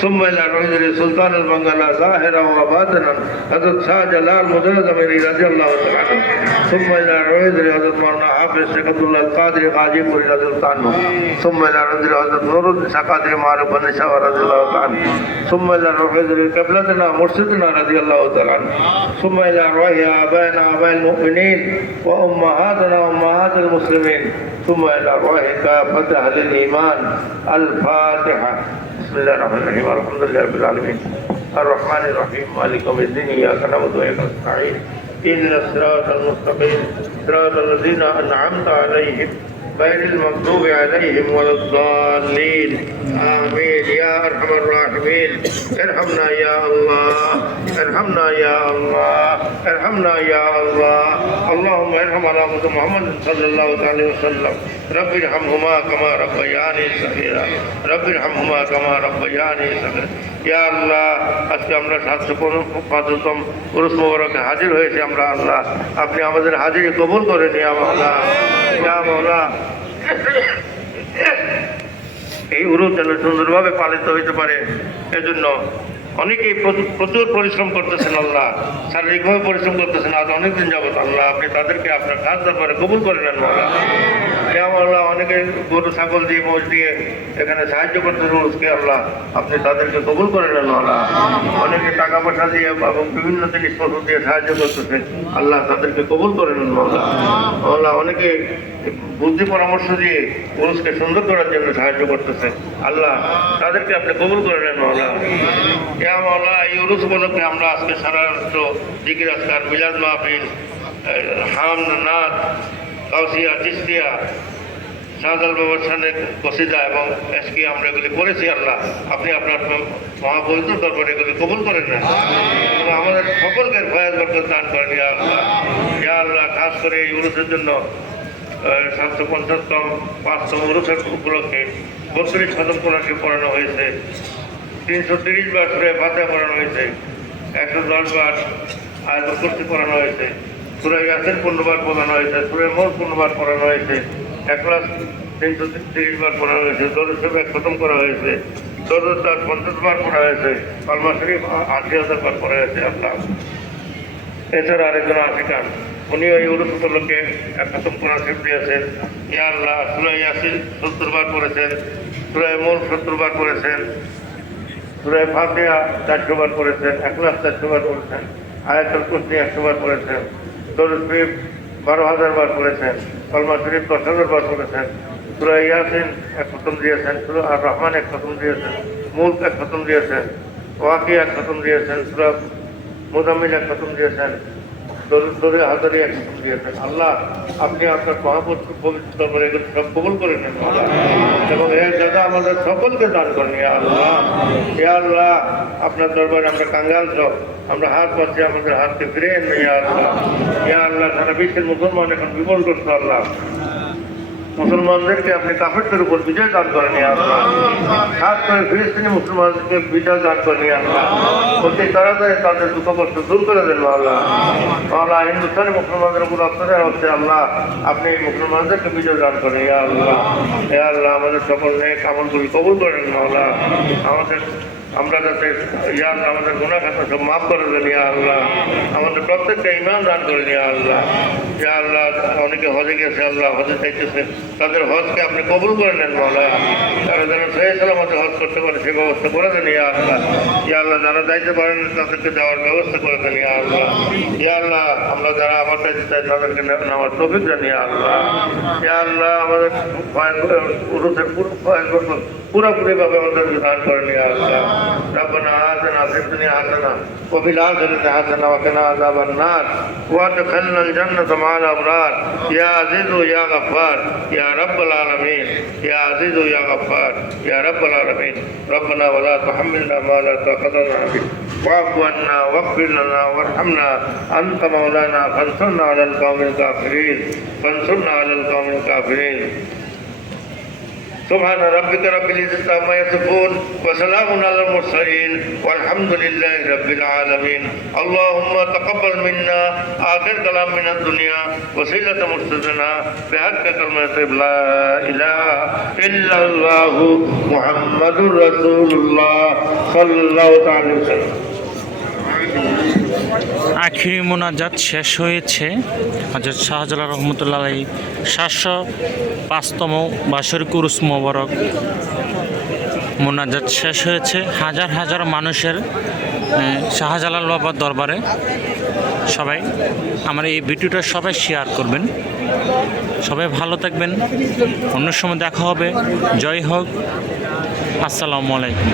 ثم إلى نعيد سلطان المنگلا ظاهرا وباطنا. حضرت شاہ جلال مدرد امری رضی اللہ تعالی ثم إلى نعيد حضرت مولانا حافظ شیخ عبد الله القادری قاضی پوری رضی اللہ عنہ. ثم إلى نعيد حضرت نور الدین قادری معروف بن شاہ رضی اللہ عنہ. ثم إلى نعيد قبلتنا مرشدنا رضی اللہ تعالی ثم إلى روح آبائنا اباء المؤمنين وامهاتنا امهات المسلمين ثم إلى روح كافه أهل الايمان الفاتحة. بسم الله الرحمن الرحيم. الحمد لله رب العالمين. الرحمن الرحيم. مالك يوم الدين. إياك نعبد وإياك نستعين. إن الصراط المستقيم. صراط الذين أنعمت عليهم. غير المغضوب عليهم ولا الضالين. آمين. يا أرحم الراحمين. ارحمنا يا الله. ارحمنا يا الله. ارحمنا يا الله. اللهم ارحم على محمد صلى الله عليه وسلم. رب ارحمهما كما ربياني صغيرا. رب ارحمهما كما ربياني صغيرا. يا الله আজকে আমরা সাতশো পঁচাত্তম পুরুষ মোবারকে হাজির হয়েছি, আমরা আল্লাহ, আপনি আমাদের হাজিরি কবুল করে নিয়ে আল্লাহ এই উরুদ যেন সুন্দরভাবে পালিত হইতে পারে, এজন্য অনেকেই প্রচুর- পরিশ্রম করতেছেন আল্লাহ, শারীরিকভাবে পরিশ্রম করতেছেন, আজ অনেকদিন যাবত আল্লাহ আপনি তাদেরকে আপনার কাজ দরবারে কবুল করে নেন ইয়া আল্লাহ অনেকে গরু, ছাগল দিয়ে, মোষ দিয়ে এখানে সাহায্য করতেছেন উসকে আল্লাহ আপনি তাদেরকে কবুল করে নেন আল্লাহ। অনেকে টাকা পয়সা দিয়ে এবং বিভিন্ন জিনিসপত্র দিয়ে সাহায্য করতেছে, আল্লাহ তাদেরকে কবুল করে নেন আল্লাহ। অনেকে বুদ্ধি পরামর্শ দিয়ে পুরুষকে সুন্দর করার জন্য সাহায্য করতেছে, আল্লাহ তাদেরকে আপনি কবুল করে নেন ইয়া মাওলা এই উরুস উপলক্ষে আমরা আজকে সারা রাষ্ট্র জিকির আজকার মিলাদ মাহফিল হাম নাথ কাউসিয়া চিস্তিয়া শাহজাল সামনে কসিদা এবং এসকে আমরা এগুলি করেছি আল্লাহ। আপনি আপনার মহাপবিত্র দরবারে এগুলি কবুল করেন না। এবং আমাদের সকলকে ভয়াস বরকত দান করেন ইয়া আল্লাহ। ইয়া আল্লাহ খাস করে এই উরুসের জন্য সাতশো পঞ্চাশতম পাঁচতম উরুসের উপলক্ষে বত্রিশ শতক কোরআনকে পড়ানো হয়েছে। তিনশো তিরিশ বার সুরে ভাতা পড়ানো হয়েছে। একশো দশ বার আয়ত কুর্তি পড়ানো হয়েছে। সুরে ইয়াসের পূর্ণবার পড়ানো হয়েছে সুরে মোর পূর্ণবার পড়ানো হয়েছে, এক ক্লাস তিনশো তিরিশ বার পড়ানো হয়েছে, দরুদ খতম করা হয়েছে, দরুদ তার পঞ্চাশ বার পড়া হয়েছে কলমা শরীফ আশি হাজার বার পড়া হয়েছে আল্লাহ এছাড়া আরেকজন আশিকান উনি ওই উরুস উপলক্ষে খতম করা শেষ দিয়েছেন ইয়া আল্লাহ, সুরাই ইয়াসিন সত্তর বার করেছেন, সুরাই মোল সত্তর বার করেছেন, সুরাই ফাতিহা চারশো বার করেছেন, এক লাখ চারশো বার করেছেন, আয়াতুল কুস্তি একশো বার করেছেন। দরুদ শরীফ বারো হাজার বার করেছেন কলমা শরীফ দশ হাজার বার করেছেন সুরা ইয়াসিন এক খতম দিয়েছেন, সুরা আর রহমান এক খতম দিয়েছেন, মুল্ক এক খতম দিয়েছেন, ওয়াকি এক খতম দিয়েছেন, সুরা মোজাম্মিল এক খতম দিয়েছেন দরুদ দরে হাজারি এক খতম দিয়েছেন আল্লাহ, আপনি আপনার মহাপুত্র পবিত্র এগুলো সব কবুল করে নেন। এবং এ দাদা আমাদের সকলকে দান করেন আল্লাহ। ইয়া আল্লাহ, আপনার দরবারে আমরা কাঙ্গাল সব, আমরা হাত পাচ্ছি আমাদের হাতকে ফিরে এনে আল্লাহ। ইয়া আল্লাহ, সারা বিশ্বের মুসলমান এখন বিপদ করছে, আল্লাহ। মুসলমানদেরকে আপনি কাফেরদের উপর বিজয় দান করেন ইয়া আল্লাহ খাস করে ফিলিস্তিনি মুসলমানদেরকে বিজয় দান করেন ইয়া আল্লাহ অতি তাড়াতাড়ি তাদের দুঃখ কষ্ট দূর করে দেন আল্লাহ। আল্লাহ হিন্দুস্তানি মুসলমানদের উপর অত্যাচার হচ্ছে আল্লাহ, আপনি মুসলমানদেরকে বিজয় দান করেন ইয়া আল্লাহ। ইয়া আল্লাহ, আমাদের সকল নেক আমলগুলি কবুল করেন আল্লাহ আমাদের আমরা যাতে ইয়া আল্লাহ আমাদের গুণা সব মাফ করে দেন, ইয়া আল্লাহ। আমাদের প্রত্যেককে ইমান দান করেন, ইয়া আল্লাহ। ইয়া আল্লাহ, অনেকে হজে গেছে, আল্লাহ হজে চাইতেছে। তাদের হজকে আপনি কবুল করে নেন, মাওলা। তারা যেন সেই সালামতে হজ করতে পারে, সে ব্যবস্থা করে দেন, ইয়া আল্লাহ। ইয়া আল্লাহ, যারা যাইতে পারেন, তাদেরকে যাওয়ার ব্যবস্থা করে দেন, ইয়া আল্লাহ। ইয়া আল্লাহ, আমরা যারা আমার কাছে চাই, তাদেরকে নেওয়ার তফিক দেন, ইয়া আল্লাহ। ইয়া আল্লাহ, আমাদের পুরুষের পুরো পুরোপুরি ভাবে আমাদেরকে দান করেন, ইয়া আল্লাহ। ربنا آتنا في الدنيا حسنة وفي الآخرة حسنة وقنا عذاب النار. وأدخلنا الجنة مع الأبرار. يا عزيز يا غفار. يا رب العالمين. يا عزيز يا غفار. يا رب العالمين. ربنا ولا تحملنا ما لا طاقة لنا به. واعف عنا واغفر لنا وارحمنا. أنت مولانا فانصرنا على القوم الكافرين. فانصرنا على القوم الكافرين. سبحان ربك رب العزة عما يصفون وسلام على المرسلين والحمد لله رب العالمين اللهم تقبل منا آخر كلام من الدنيا وسيلة مرسلنا بحق كلمة لا إله إلا الله محمد رسول الله صلى الله تعالى وسلم আখিরি মোনাজাত শেষ হয়েছে। হজরত শাহজালাল রহমতুল্লাহ আলাই সাতশো পাঁচতম বাসর কুরুস মোবারক মোনাজাত শেষ হয়েছে। হাজার হাজার মানুষের শাহজালাল বাবার দরবারে। সবাই, আমার এই ভিডিওটা সবাই শেয়ার করবেন। সবাই ভালো থাকবেন। অন্য সময় দেখা হবে। জয় হোক। আসসালামু আলাইকুম।